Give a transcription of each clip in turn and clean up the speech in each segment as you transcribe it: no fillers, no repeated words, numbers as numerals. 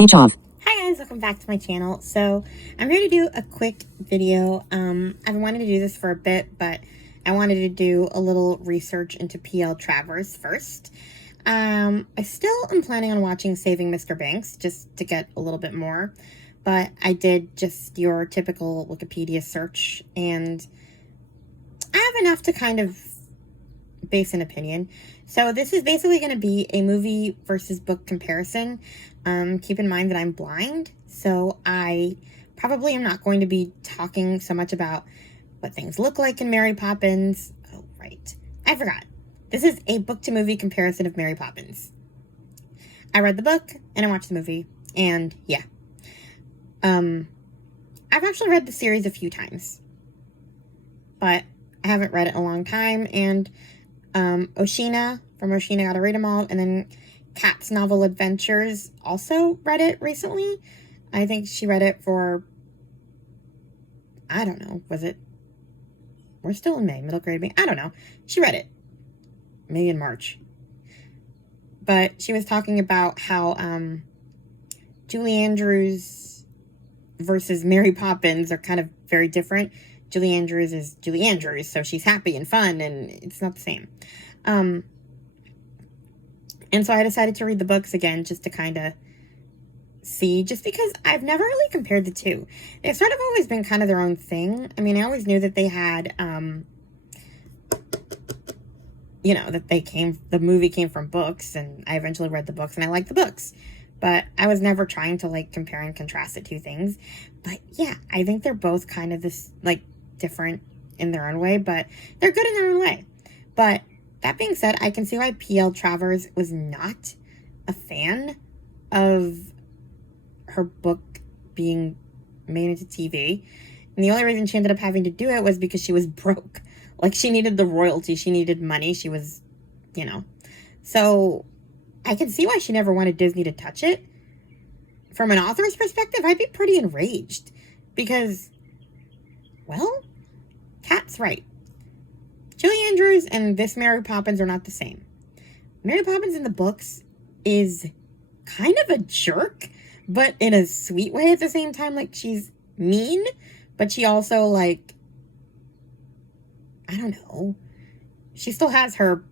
Speech off. Hi guys, welcome back to my channel. So I'm here to do a quick video. I've been wanting to do this for a bit, but I wanted to do a little research into P.L. Travers first. I still am planning on watching Saving Mr. Banks just to get a little bit more, but I did just your typical Wikipedia search and I have enough to kind of base an opinion. So this is basically going to be a movie versus book comparison. Keep in mind that I'm blind, so I probably am not going to be talking so much about what things look like in Mary Poppins. Oh, right. I forgot. This is a book-to-movie comparison of Mary Poppins. I read the book, and I watched the movie, and yeah. I've actually read the series a few times, but I haven't read it in a long time, and Oshina from Oshina Gotta Read 'Em All, and then Kat's Novel Adventures also read it recently. I think she read it for, I don't know, we're still in May, middle grade May, I don't know. She read it, maybe in March. But she was talking about how Julie Andrews versus Mary Poppins are kind of very different. Julie Andrews is Julie Andrews, so she's happy and fun, and it's not the same. And so I decided to read the books again just to kind of see, just because I've never really compared the two. They've sort of always been kind of their own thing. I mean, I always knew that they had, you know, that the movie came from books, and I eventually read the books, and I liked the books. But I was never trying to, like, compare and contrast the two things. But, yeah, I think they're both kind of this, like, different in their own way, but they're good in their own way. But that being said, I can see why P.L. Travers was not a fan of her book being made into TV. And the only reason she ended up having to do it was because she was broke. Like, she needed the royalty. She needed money. She was, you know. So I can see why she never wanted Disney to touch it. From an author's perspective, I'd be pretty enraged. Because, well, Kat's right. Julie Andrews and this Mary Poppins are not the same. Mary Poppins in the books is kind of a jerk, but in a sweet way at the same time. Like, she's mean, but she also, like, I don't know. She still has her,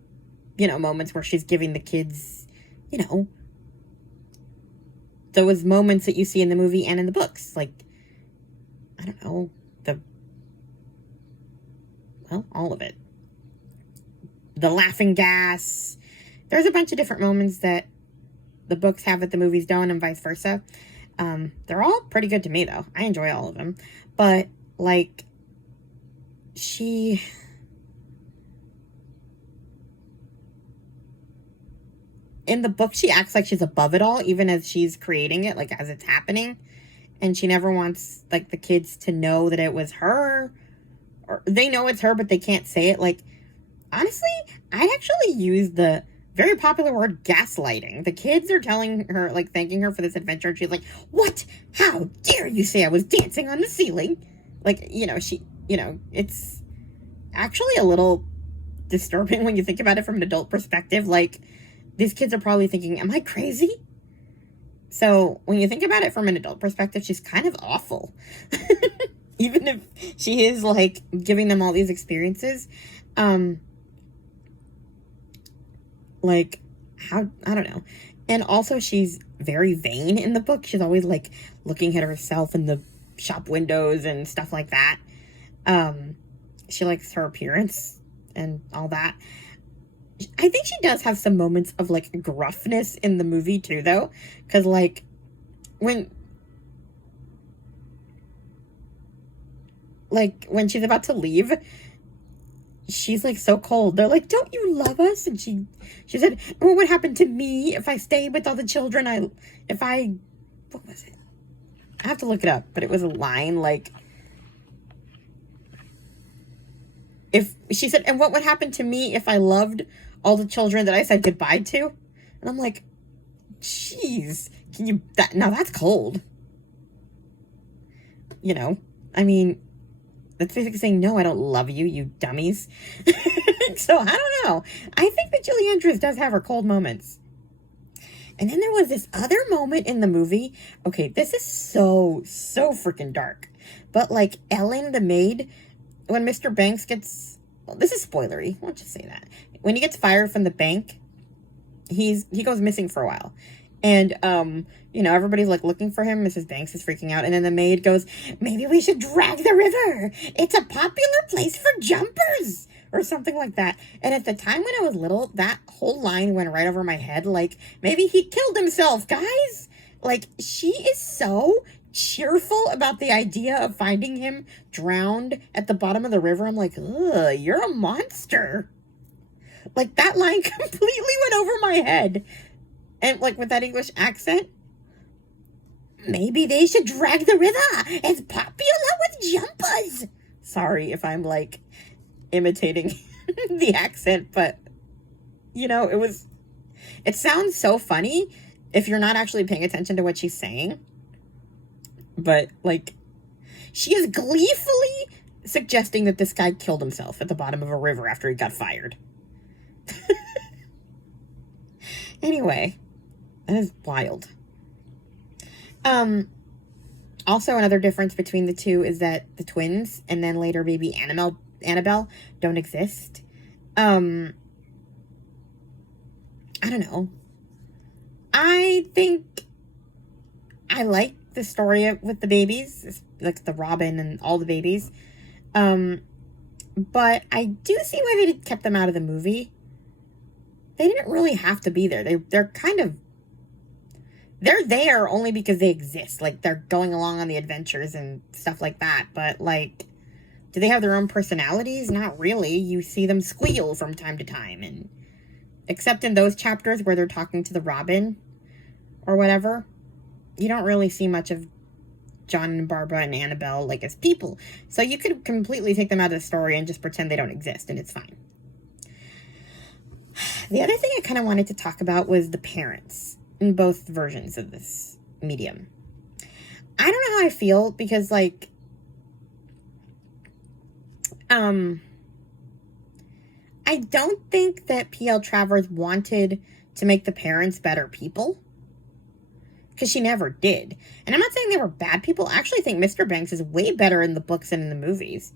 you know, moments where she's giving the kids, you know, those moments that you see in the movie and in the books. Like, I don't know, all of it. The laughing gas. There's a bunch of different moments that the books have that the movies don't, and vice versa. They're all pretty good to me, though. I enjoy all of them. But, like, in the book, she acts like she's above it all, even as she's creating it, like, as it's happening. And she never wants, like, the kids to know that it was her. Or they know it's her, but they can't say it. Like, honestly, I'd actually use the very popular word gaslighting. The kids are telling her, like, thanking her for this adventure, and she's like, "What? How dare you say I was dancing on the ceiling?" Like, you know, it's actually a little disturbing when you think about it from an adult perspective. Like, these kids are probably thinking, am I crazy? So, when you think about it from an adult perspective, she's kind of awful. Even if she is, like, giving them all these experiences. Like, I don't know. And also, she's very vain in the book. She's always, like, looking at herself in the shop windows and stuff like that. She likes her appearance and all that. I think she does have some moments of, like, gruffness in the movie, too, though. Because, like, when she's about to leave, she's, like, so cold. They're like, "Don't you love us?" And she said, "What would happen to me if I stayed with all the children? What was it? I have to look it up, but it was a line, like, if she said, "And what would happen to me if I loved all the children that I said goodbye to?" And I'm like, "Jeez, now that's cold." You know, I mean, that's basically saying, "No, I don't love you, you dummies." So, I don't know. I think that Julie Andrews does have her cold moments. And then there was this other moment in the movie. Okay, this is so freaking dark. But like Ellen the maid, when Mr. Banks gets, well, this is spoilery. Why don't you say that? When he gets fired from the bank, he goes missing for a while. And everybody's like looking for him. Mrs. Banks is freaking out. And then the maid goes, maybe we should drag the river. It's a popular place for jumpers. Or something like that. And at the time when I was little, that whole line went right over my head. Like, maybe he killed himself, guys. Like, she is so cheerful about the idea of finding him drowned at the bottom of the river. I'm like, ugh, you're a monster. Like, that line completely went over my head. And, like, with that English accent, maybe they should drag the river. It's popular with jumpers. Sorry if I'm, like, imitating the accent, but it sounds so funny if you're not actually paying attention to what she's saying. But like, she is gleefully suggesting that this guy killed himself at the bottom of a river after he got fired. Anyway, that is wild. Also, another difference between the two is that the twins and then later baby Annabelle don't exist. I don't know. I think I like the story with the babies, like the Robin and all the babies. But I do see why they kept them out of the movie. They didn't really have to be there. They're there only because they exist. Like, they're going along on the adventures and stuff like that. But, like, do they have their own personalities? Not really. You see them squeal from time to time. And except in those chapters where they're talking to the Robin or whatever, you don't really see much of John and Barbara and Annabelle, like, as people. So you could completely take them out of the story and just pretend they don't exist, and it's fine. The other thing I kind of wanted to talk about was the parents in both versions of this medium. I don't know how I feel because, like, I don't think that P.L. Travers wanted to make the parents better people, because she never did. And I'm not saying they were bad people. I actually think Mr. Banks is way better in the books than in the movies.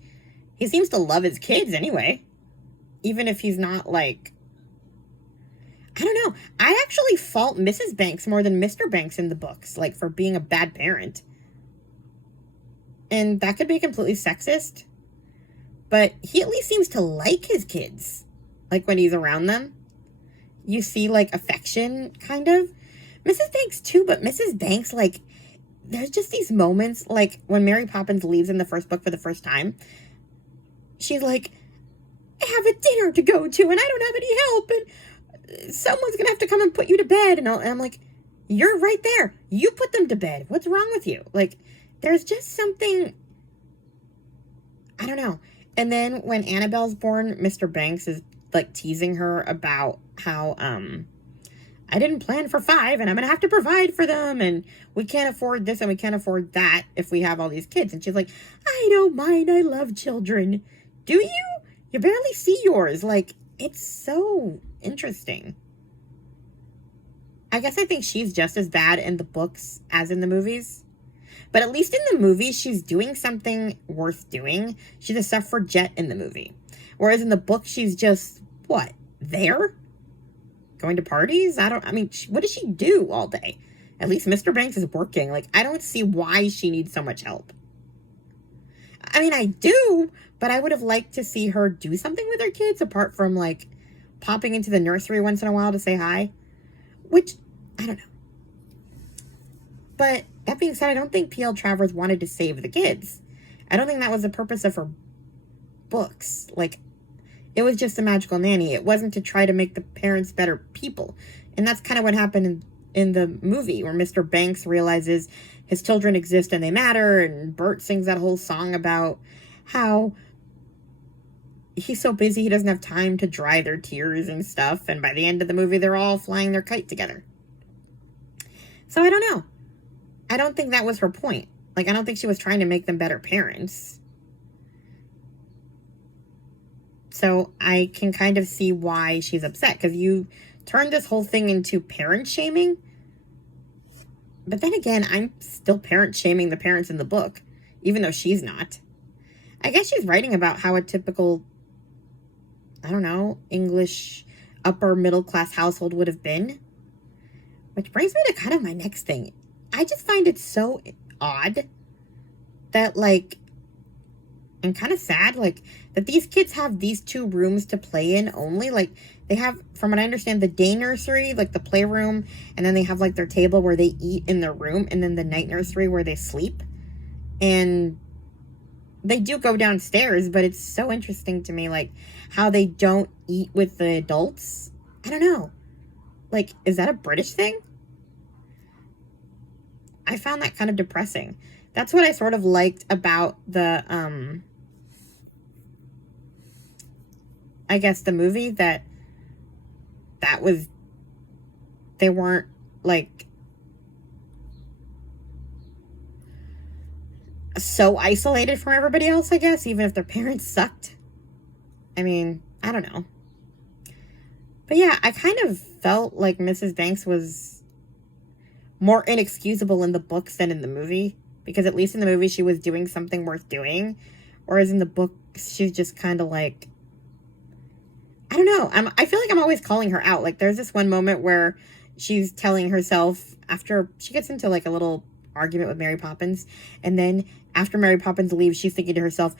He seems to love his kids anyway, even if he's not, like, I don't know. I actually fault Mrs. Banks more than Mr. Banks in the books, like, for being a bad parent. And that could be completely sexist, but he at least seems to like his kids. Like, when he's around them, you see, like, affection, kind of. Mrs. Banks, too, but Mrs. Banks, like, there's just these moments, like, when Mary Poppins leaves in the first book for the first time, she's like, I have a dinner to go to, and I don't have any help, and someone's gonna have to come and put you to bed. And I'm like, you're right there. You put them to bed. What's wrong with you? Like, there's just something, I don't know. And then when Annabelle's born, Mr. Banks is, like, teasing her about how, I didn't plan for 5 and I'm gonna have to provide for them, and we can't afford this and we can't afford that if we have all these kids. And she's like, I don't mind. I love children. Do you? You barely see yours. Like, it's so interesting. I guess I think she's just as bad in the books as in the movies. But at least in the movies, she's doing something worth doing. She's a suffragette in the movie. Whereas in the book, she's just, what, there? Going to parties? What does she do all day? At least Mr. Banks is working. Like, I don't see why she needs so much help. I mean, I do, but I would have liked to see her do something with her kids apart from, like, popping into the nursery once in a while to say hi. Which, I don't know. But that being said, I don't think P.L. Travers wanted to save the kids. I don't think that was the purpose of her books. Like, it was just a magical nanny. It wasn't to try to make the parents better people. And that's kind of what happened in the movie, where Mr. Banks realizes his children exist and they matter, and Bert sings that whole song about how he's so busy he doesn't have time to dry their tears and stuff, and by the end of the movie they're all flying their kite together. So I don't know. I don't think that was her point. Like, I don't think she was trying to make them better parents. So I can kind of see why she's upset, because you turned this whole thing into parent shaming But then again, I'm still parent shaming the parents in the book, even though she's not. I guess she's writing about how a typical, I don't know, English upper middle class household would have been. Which brings me to kind of my next thing. I just find it so odd that, like, and kind of sad, like, that these kids have these 2 rooms to play in only. Like, they have, from what I understand, the day nursery, like the playroom, and then they have, like, their table where they eat in their room, and then the night nursery where they sleep. And they do go downstairs, but it's so interesting to me, like, how they don't eat with the adults. I don't know. Like, is that a British thing? I found that kind of depressing. That's what I sort of liked about the, I guess the movie, that was, they weren't, like, so isolated from everybody else, I guess, even if their parents sucked. I mean, I don't know. But yeah, I kind of felt like Mrs. Banks was more inexcusable in the books than in the movie. Because at least in the movie, she was doing something worth doing. Whereas in the book, she's just kind of like, I don't know. I feel like I'm always calling her out. Like, there's this one moment where she's telling herself, after she gets into, like, a little argument with Mary Poppins, and then after Mary Poppins leaves, she's thinking to herself,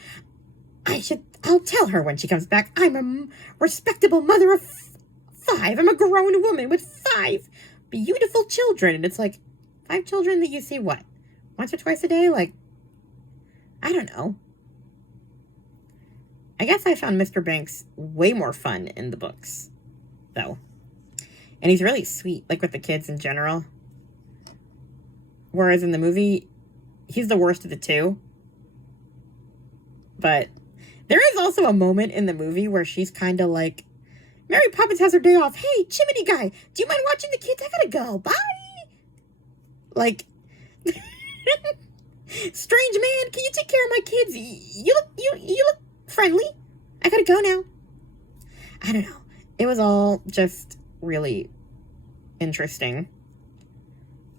I'll tell her when she comes back, I'm a respectable mother of 5. I'm a grown woman with 5 beautiful children. And it's like, 5 children that you see, what, once or twice a day? Like, I don't know. I guess I found Mr. Banks way more fun in the books, though. And he's really sweet, like, with the kids in general. Whereas in the movie, he's the worst of the 2. But there is also a moment in the movie where she's kind of like, Mary Poppins has her day off. Hey, Chimney Guy, do you mind watching the kids? I gotta go. Bye. Like, strange man, can you take care of my kids? You look friendly. I gotta go now. I don't know. It was all just really interesting.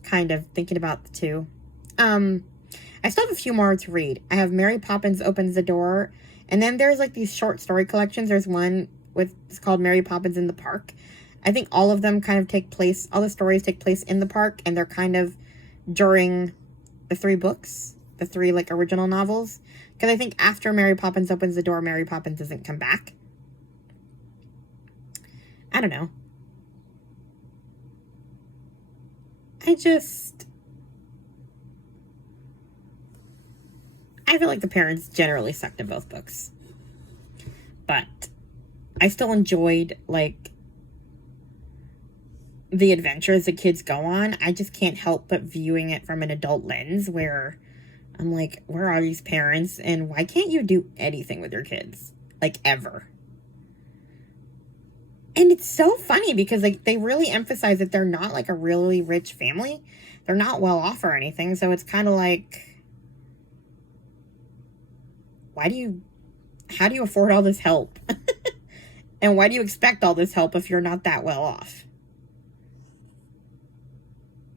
Kind of thinking about the 2. I still have a few more to read. I have Mary Poppins Opens the Door. And then there's, like, these short story collections. There's one it's called Mary Poppins in the Park. I think all of them kind of take place, all the stories take place in the park, and they're kind of during the 3 books, the 3, like, original novels. Because I think after Mary Poppins Opens the Door, Mary Poppins doesn't come back. I don't know. I feel like the parents generally sucked in both books. But I still enjoyed, like, the adventures the kids go on. I just can't help but viewing it from an adult lens where I'm like, where are these parents? And why can't you do anything with your kids? Like, ever. And it's so funny because, like, they really emphasize that they're not, like, a really rich family. They're not well off or anything. So it's kind of like, how do you afford all this help? And why do you expect all this help if you're not that well off?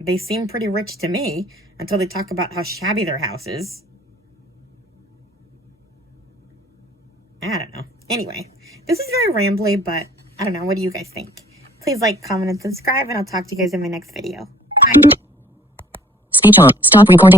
They seem pretty rich to me until they talk about how shabby their house is. I don't know. Anyway, this is very rambly, but I don't know. What do you guys think? Please like, comment, and subscribe, and I'll talk to you guys in my next video. Bye. Speech on. Stop recording.